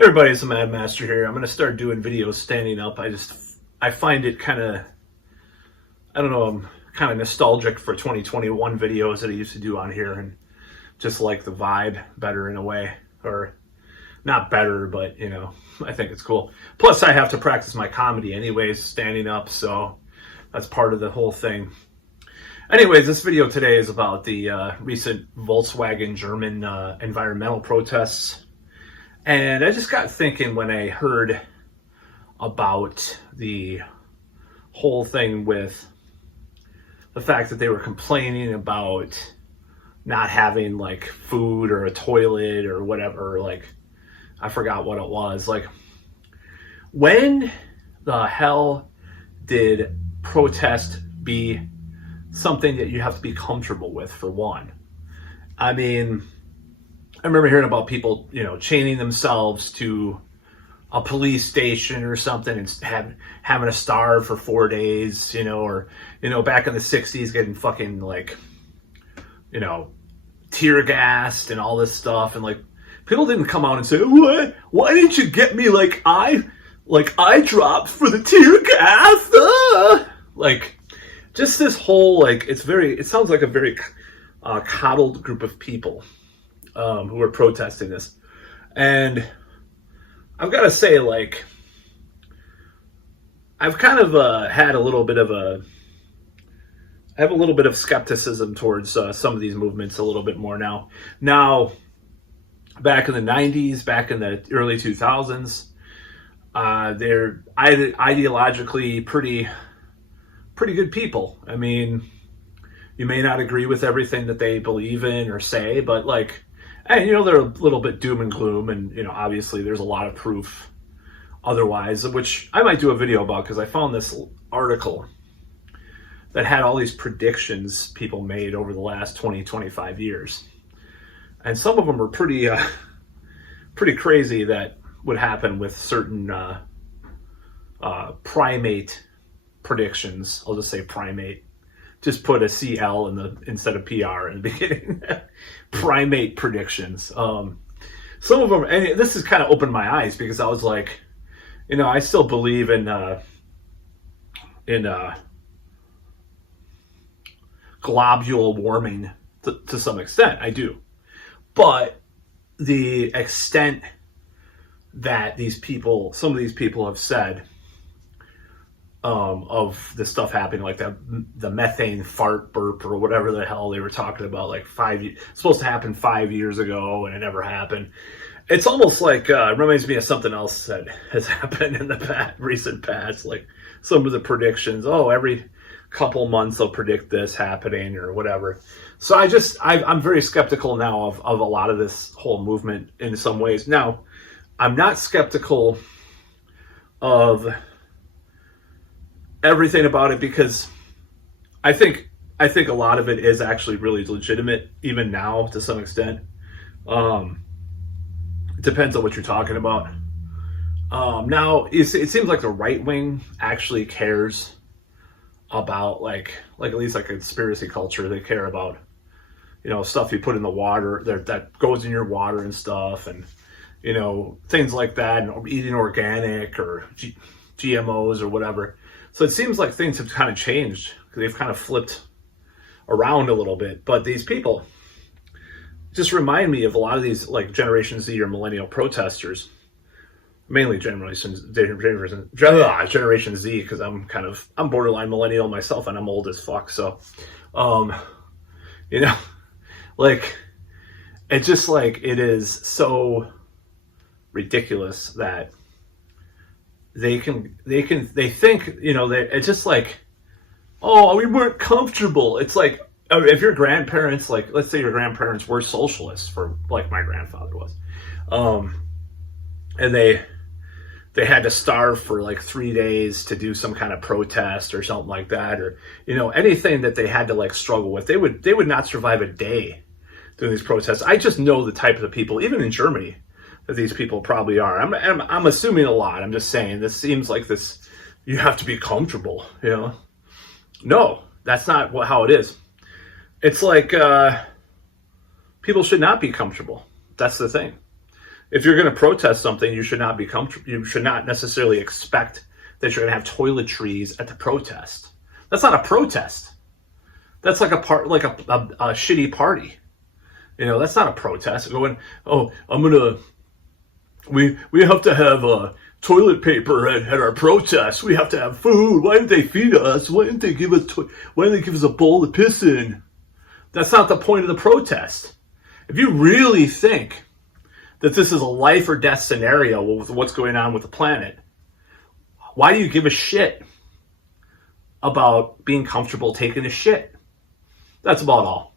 Everybody, it's the Mad Master here. I'm going to start doing videos standing up. I find it kind of, I don't know, I'm kind of nostalgic for 2021 videos that I used to do on here, and just like the vibe better in a way. Or not better, but, you know, I think it's cool. Plus, I have to practice my comedy anyways, standing up, so that's part of the whole thing. Anyways, this video today is about the recent Volkswagen German environmental protests. And I just got thinking when I heard about the whole thing with the fact that they were complaining about not having like food or a toilet or whatever, like I forgot what it was. Like, when the hell did protest be something that you have to be comfortable with, for one? I mean, I remember hearing about people, you know, chaining themselves to a police station or something and having to starve for 4 days, you know, or, you know, back in the 60s getting fucking like, you know, tear gassed and all this stuff. And like, people didn't come out and say, what? Why didn't you get me like eye drops for the tear gas? Like, just this whole, like, it sounds like a very coddled group of people who are protesting this. And I've got to say, like, I've kind of had a little bit of I have a little bit of skepticism towards some of these movements a little bit more now. Now, back in the 90s, back in the early 2000s, they're ideologically pretty good people. I mean, you may not agree with everything that they believe in or say, but like, and, you know, they're a little bit doom and gloom, and, you know, obviously there's a lot of proof otherwise, which I might do a video about, because I found this article that had all these predictions people made over the last 20-25 years. And some of them are pretty crazy that would happen with certain primate predictions. I'll just say primate. Just put a CL instead of PR in the beginning. Primate predictions. Some of them, and this has kind of opened my eyes, because I was like, you know, I still believe in global warming to some extent. I do. But the extent that some of these people have said of the stuff happening, like the methane fart burp or whatever the hell they were talking about, like supposed to happen 5 years ago and it never happened. It's almost like reminds me of something else that has happened in the recent past, like some of the predictions. Oh, every couple months they'll predict this happening or whatever. So I'm very skeptical now of a lot of this whole movement in some ways. Now, I'm not skeptical of everything about it, because I think a lot of it is actually really legitimate, even now, to some extent. It depends on what you're talking about. Now, it seems like the right wing actually cares about, like at least like conspiracy culture. They care about, you know, stuff you put in the water that goes in your water and stuff, and, you know, things like that, and eating organic or GMOs or whatever. So it seems like things have kind of changed. They've kind of flipped around a little bit. But these people just remind me of a lot of these, like, Generation Z or millennial protesters. Mainly Generation Z, because I'm borderline millennial myself, and I'm old as fuck. So, you know, like, it's just like, it is so ridiculous that they think, you know, it's just like, oh, we weren't comfortable. It's like, if your grandparents, like, let's say your grandparents were socialists, for like my grandfather was, and they had to starve for like 3 days to do some kind of protest or something like that, or, you know, anything that they had to like struggle with, they would not survive a day doing these protests. I just know the type of people, even in Germany, that these people probably are. I'm assuming a lot. I'm just saying, this seems like this, you have to be comfortable, you know? No, that's not how it is. It's like, people should not be comfortable. That's the thing. If you're going to protest something, you should not be comfortable. You should not necessarily expect that you're going to have toiletries at the protest. That's not a protest. That's like a shitty party. You know, that's not a protest. Going, oh, we have to have toilet paper at our protest. We have to have food. Why didn't they feed us? Why didn't they give us a bowl to piss in? That's not the point of the protest. If you really think that this is a life or death scenario with what's going on with the planet, why do you give a shit about being comfortable taking a shit? That's about all.